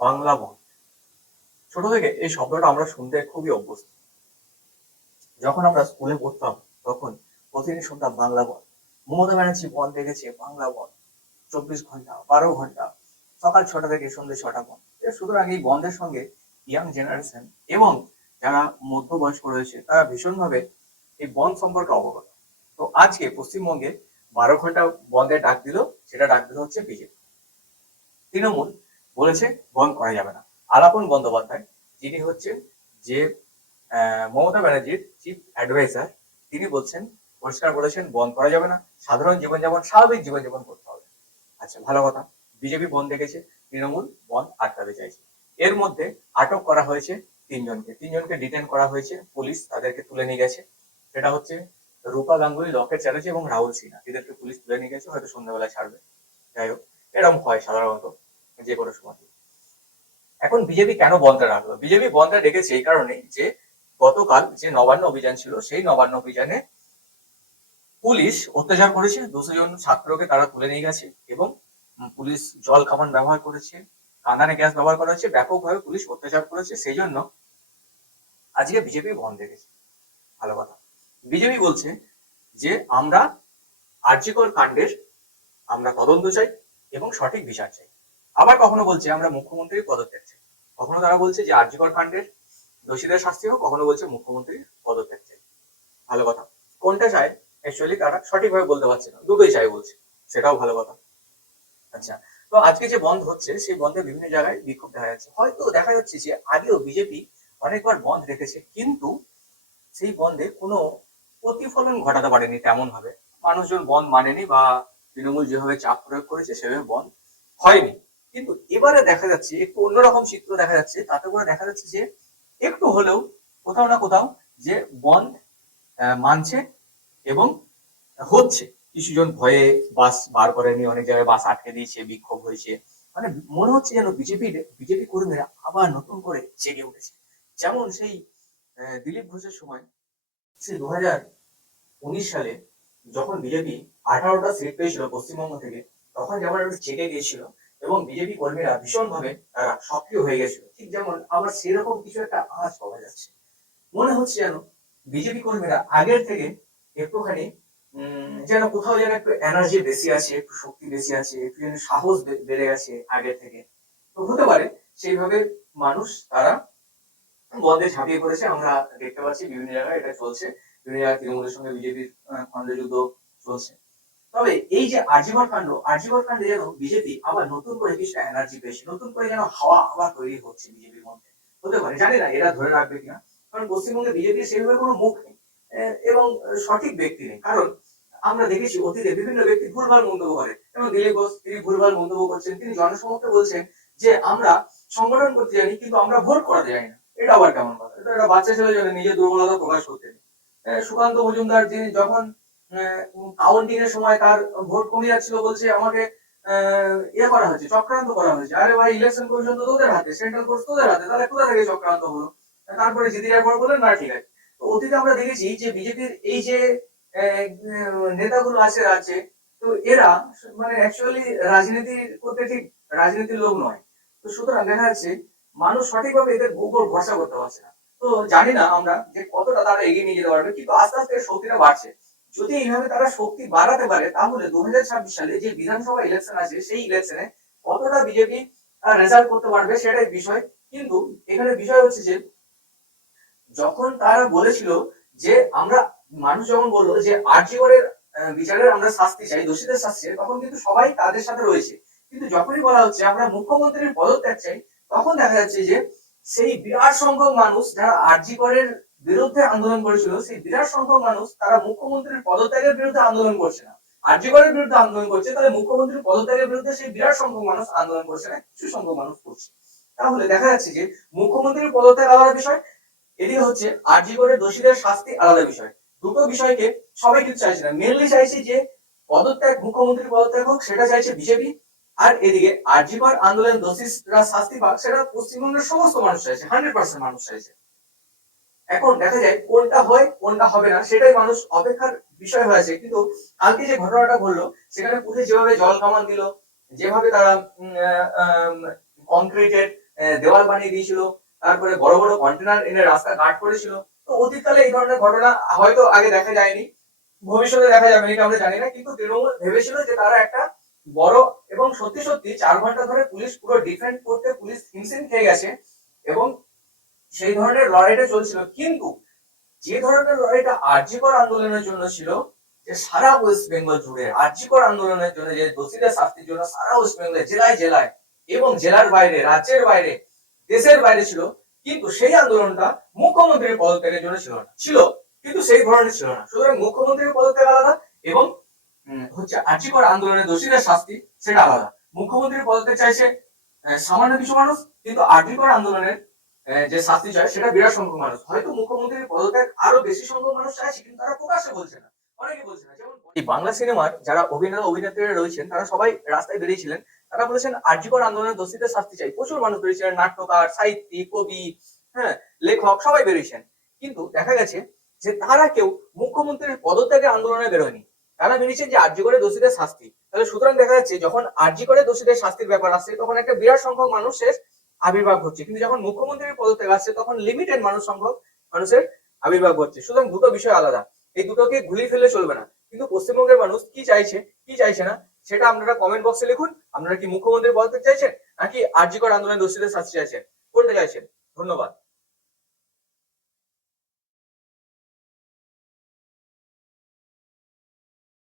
বাংলা বন্ধ ছোট থেকে এই শব্দটা আমরা শুনতে খুবই অভ্যস্ত। যখন আমরা স্কুলে পড়তাম, তখন প্রতিদিন শুনতাম বাংলা বন্ধ মমতা ব্যানার্জি বন্ধ দেখেছে, বাংলা বন্ধ চব্বিশ ঘণ্টা, বারো ঘণ্টা, সকাল ছটা থেকে সন্ধ্যে ছটা বন্ধ সুতরাং এই বন্ধের সঙ্গে ইয়াং জেনারেশন এবং যারা মধ্যবয়স্ক রয়েছে, তারা ভীষণভাবে এই বন্ধ সম্পর্কে অবগত। তো আজকে পশ্চিমবঙ্গে বারো ঘণ্টা বন্ধের ডাক দিল, সেটা ডাক দিল হচ্ছে বিজেপি। তৃণমূল বলেছে বন্ধ করা যাবে না। আলাপন বন্দ্যোপাধ্যায়, যিনি হচ্ছেন যে মমতা ব্যানার্জির চিফ অ্যাডভাইজার তিনি বলছেন, পরিষ্কার বলেছেন, বন্ধ করা যাবে না। সাধারণ জীবনযাপন, স্বাভাবিক জীবনযাপন করতে হবে। আচ্ছা ভালো কথা। বিজেপি বন্ধ দেখেছে, তৃণমূল বন আটকাতে চাইছে। এর মধ্যে আটক করা হয়েছে তিনজনকে। তিনজনকে ডিটেন করা হয়েছে, পুলিশ তাদেরকে তুলে নিয়ে গেছে। সেটা হচ্ছে রূপা গাঙ্গুলি, লকেট চ্যাটার্জি এবং রাহুল সিনহা। এদেরকে পুলিশ তুলে নিয়ে গেছে, হয়তো সন্ধ্যাবেলায় ছাড়বে। যাই হোক এরকম হয় সাধারণত। যে কোনো সময়। এখন বিজেপি কেন বন্ধটা রাখল বিজেপি বন্ধটা ডেকেছে এই কারণে যে গতকাল যে নবান্ন অভিযান ছিল, সেই নবান্ন অভিযানে পুলিশ অত্যাচার করেছে। দুশো জন ছাত্রকে তারা তুলে নিয়ে গেছে এবং পুলিশ জল কামান ব্যবহার করেছে, কাঁদানে গ্যাস ব্যবহার করা হয়েছে, ব্যাপকভাবে পুলিশ অত্যাচার করেছে। সেই জন্য আজকে বিজেপি বন্ধ রেখেছে ভালো কথা। বিজেপি বলছে যে আমরা আর্যিকর কাণ্ডের আমরা তদন্ত চাই এবং সঠিক বিচার চাই। আবার কখনো বলছে, আমরা মুখ্যমন্ত্রীর পদত্যাগ চাই। কখনো তারা বলছে যে আর্যকর কাণ্ডের দোষীদের শাস্তি হোক, কখনো বলছে মুখ্যমন্ত্রীর পদত্যাগ চাই। ভালো কথা। কোনটা চায়? অ্যাকচুয়ালি তারা সঠিকভাবে বলতে পারছে না। দুটোই চাই বলছে। সেটাও ভালো কথা। আচ্ছা তো আজকে যে বন্ধ হচ্ছে, সেই বন্ধে বিভিন্ন জায়গায় বিক্ষোভ দেখা যাচ্ছে। হয়তো দেখা যাচ্ছে যে আগেও বিজেপি অনেকবার বন্ধ রেখেছে, কিন্তু সেই বন্ধে কোনো প্রতিফলন ঘটাতে পারেনি তেমন ভাবে মানুষজন বন্ধ মানেনি বা তৃণমূল যেভাবে চাপ প্রয়োগ করেছে, সেভাবে বন্ধ হয়নি। কিন্তু এবারে দেখা যাচ্ছে, একটু অন্যরকম চিত্র দেখা যাচ্ছে, তাতে করে দেখা যাচ্ছে যে একটু হলেও কোথাও না কোথাও যে বন্ধ মানছে এবং হচ্ছে। কিছুজন ভয়ে বাস বার করেনি অনেক জায়গায় বাস আটকে দিয়েছে, বিক্ষোভ হয়েছে। মানে মনে হচ্ছে যেন বিজেপির বিজেপি কর্মীরা আবার নতুন করে জেগে উঠেছে। যেমন সেই দিলীপ ঘোষের সময়, সে দু উনিশ সালে যখন বিজেপি আঠারোটা সিট পেয়েছিল পশ্চিমবঙ্গ থেকে, তখন যেমন একটু চেকে গিয়েছিল এবং বিজেপি কর্মীরা ভীষণভাবে তারা সক্রিয় হয়ে গেছিল। ঠিক যেমন আবার সেরকম কিছু একটা আওয়াজ পাওয়া যাচ্ছে। মনে হচ্ছে যেন বিজেপি কর্মীরা আগের থেকে একটুখানি যেন কোথাও যেন একটু এনার্জি বেশি আছে, একটু শক্তি বেশি আছে, একটু যেন সাহস বেড়ে গেছে আগের থেকে। তো হতে পারে সেইভাবে মানুষ তারা বন্ধে ঝাঁপিয়ে পড়েছে। আমরা দেখতে পাচ্ছি বিভিন্ন জায়গায় এটা চলছে। বিভিন্ন জায়গায় তৃণমূলের সঙ্গে বিজেপির খণ্ডযুদ্ধ চলছে। তবে এই যে আর্যিকর কাণ্ড আর্যিকর কাণ্ডে যেন বিজেপি আবার নতুন করে কিছু এনার্জি পেয়েছে, নতুন করে যেন হাওয়া আবার তৈরি হচ্ছে বিজেপির মধ্যে। হতে পারে, জানি না এরা ধরে রাখবে কিনা, কারণ পশ্চিমবঙ্গে বিজেপির সেইভাবে কোনো মুখ নেই এবং সঠিক ব্যক্তি নেই। কারণ আমরা দেখেছি অতীতে বিভিন্ন ব্যক্তি ভুলভাল মন্তব্য করে, যেমন দিলীপ ঘোষ, তিনি ভুলভাল মন্তব্য করছেন, তিনি জনসমক্ষে বলছেন যে আমরা সংগঠন করতে জানি, কিন্তু আমরা ভোট করাতে জানি না। এটা আবার কেমন কথা? এটা বাচ্চা ছেলে জন্য নিজের দুর্বলতা প্রকাশ করতে সুকান্ত মজুমদার, যিনি যখন কাউন্টিং এর সময় তার ভোট কমে যাচ্ছিল বলছে, আমাকে ইয়ে করা হয়েছে, চক্রান্ত করা হয়েছে। আরে ভাই ইলেকশন কমিশন তো তোদের হাতে সেন্ট্রাল ফোর্স তোদের হাতে, তাহলে কোথা থেকে চক্রান্ত হলো? তারপরে যাওয়ার পর বললেন, না, ঠিক আছে। তো অতীতে আমরা দেখেছি যে বিজেপির এই যে নেতাগুলো আছে রাজ্যে, তো এরা মানে অ্যাকচুয়ালি রাজনীতি করতে ঠিক রাজনীতির লোক নয়। তো সুতরাং দেখা যাচ্ছে, মানুষ সঠিকভাবে এদের উপর ভরসা করতে পারছে না। তো জানি না আমরা যে কতটা তারা এগিয়ে নিয়ে যেতে পারবে, কিন্তু আস্তে আস্তে শক্তিটা বাড়ছে। যদি এইভাবে তারা শক্তি বাড়াতে পারে তাহলে দুহাজার ছাব্বিশ সালে যে বিধানসভা ইলেকশন আছে সেই ইলেকশনে কতটা বিজেপি রেজাল্ট করতে পারবে সেটাই বিষয়। কিন্তু এখানে বিষয় হচ্ছে যে যখন তারা বলেছিল যে আমরা মানুষ যখন বলল যে আর্যিকরের আহ, বিচারের আমরা শাস্তি চাই দোষীদের শাস্তি চাই তখন কিন্তু সবাই তাদের সাথে রয়েছে। কিন্তু যখনই বলা হচ্ছে আমরা মুখ্যমন্ত্রীর পদত্যাগ চাই তখন দেখা যাচ্ছে যে সেই বিরাট সংখ্যক মানুষ যারা আর্যিকরের বিরুদ্ধে আন্দোলন করেছিল, সেই বিরাট সংখ্যক মানুষ তারা মুখ্যমন্ত্রীর পদত্যাগের বিরুদ্ধে আন্দোলন করছে না। আর্যিকরের বিরুদ্ধে আন্দোলন করছে, তাহলে মুখ্যমন্ত্রীর পদত্যাগের বিরুদ্ধে সেই বিরাট সংখ্যক মানুষ আন্দোলন করছে না, কিছু সংখ্যক মানুষ করছে। তাহলে দেখা যাচ্ছে যে মুখ্যমন্ত্রীর পদত্যাগ আলাদা বিষয়, এদিকে হচ্ছে আর্যিকরের দোষীদের শাস্তি আলাদা বিষয়। দুটো বিষয়কে সবাই কিন্তু চাইছে না। মেনলি চাইছে যে পদত্যাগ, মুখ্যমন্ত্রীর পদত্যাগ হোক, সেটা চাইছে বিজেপি। আর এদিকে আর আর্যিকর আন্দোলন দোষীরা শাস্তি পাক, সেটা পশ্চিমবঙ্গের সমস্ত মানুষ চাইছে হান্ড্রেড পার্সেন্ট মানুষ চাইছে। এখন দেখা যায় কোনটা হয়, কোনটা হবে না, সেটাই মানুষ অপেক্ষার বিষয় হয়েছে কিন্তু কালকে যে ঘটনাটা ঘটলো, সেখানে পুলিশ যেভাবে জল কামান দিল, যেভাবে তারা কংক্রিটের দেওয়াল বানিয়ে দিয়েছিল, তারপরে বড় বড় কন্টেনার এনে রাস্তা গার্ড করেছিল, তো অতীতকালে এই ধরনের ঘটনা হয়তো আগে দেখা যায়নি, ভবিষ্যতে দেখা যাবে নাকি আমরা জানি না, কিন্তু তৃণমূল ভেবেছিল যে তারা একটা বড় এবং সত্যি সত্যি চার ঘণ্টা ধরে পুলিশ পুরো ডিফেন্ড করতে পুলিশ হিমশিম খেয়ে গেছে এবং সেই ধরনের লড়াইটা চলছিল। কিন্তু যে ধরনের লড়াইটা আর্যিকর আন্দোলনের জন্য ছিল, যে সারা ওয়েস্ট বেঙ্গল জুড়ে আর্যিকর আন্দোলনের জন্য, যে দোষীদের শাস্তির জন্য সারা ওয়েস্ট বেঙ্গলে জেলায় জেলায় এবং জেলার বাইরে, রাজ্যের বাইরে, দেশের বাইরে ছিল, কিন্তু সেই আন্দোলনটা মুখ্যমন্ত্রীর পদত্যাগের জন্য ছিল না। ছিল, কিন্তু সেই ধরনের ছিল না। সুতরাং মুখ্যমন্ত্রীর পদত্যাগ আলাদা এবং হচ্ছে আর্যিকর আন্দোলনের দোষীদের শাস্তি সেটা আলাদা। মুখ্যমন্ত্রীর পদত্যাগ চাইছে সামান্য কিছু মানুষ, কিন্তু আর্যিকর আন্দোলনের যে শাস্তি চায় সেটা বিরাট সংখ্যক মানুষ। হয়তো মুখ্যমন্ত্রীর পদত্যাগ আরও বেশি সংখ্যক মানুষ চাইছে কিন্তু তারা প্রকাশ্যে বলছে না। অনেকে বলছে না। যেমন বাংলা সিনেমার যারা অভিনেতা, অভিনেত্রীরা রয়েছেন, তারা সবাই রাস্তায় বেরিয়েছিলেন। তারা বলেছেন আর্যিকর আন্দোলনের দোষীদের শাস্তি চাই। প্রচুর মানুষ বেরিয়েছিলেন। নাট্যকার, সাহিত্যিক, কবি হ্যাঁ লেখক, সবাই বেরিয়েছেন। কিন্তু দেখা গেছে যে তারা কেউ মুখ্যমন্ত্রীর পদত্যাগে আন্দোলনে বেরোয়নি। তারা বেরিয়েছেন যে আর্যিকরে দোষীদের শাস্তি। তাহলে সুতরাং দেখা যাচ্ছে, যখন আর্যিকরে দোষীদের শাস্তির ব্যাপার আসছে তখন একটা বিরাট সংখ্যক মানুষের আবির্ভাব হচ্ছে কিন্তু যখন মুখ্যমন্ত্রীর পদত্যাগ আসছে, তখন লিমিটেড মানুষ সংখ্যক মানুষের আবির্ভাব হচ্ছে সুতরাং দুটো বিষয় আলাদা। এই দুটোকে ঘুলি ফেলে চলবে না। কিন্তু পশ্চিমবঙ্গের মানুষ কি চাইছে কি চাইছে না, সেটা আপনারা কমেন্ট বক্সে লিখুন। আপনারা কি মুখ্যমন্ত্রীর পদত্যাগ চাইছেন, নাকি আর্যিকর আন্দোলনের দোষীদের শাস্তি চাইছেন? করতে চাইছেন। ধন্যবাদ।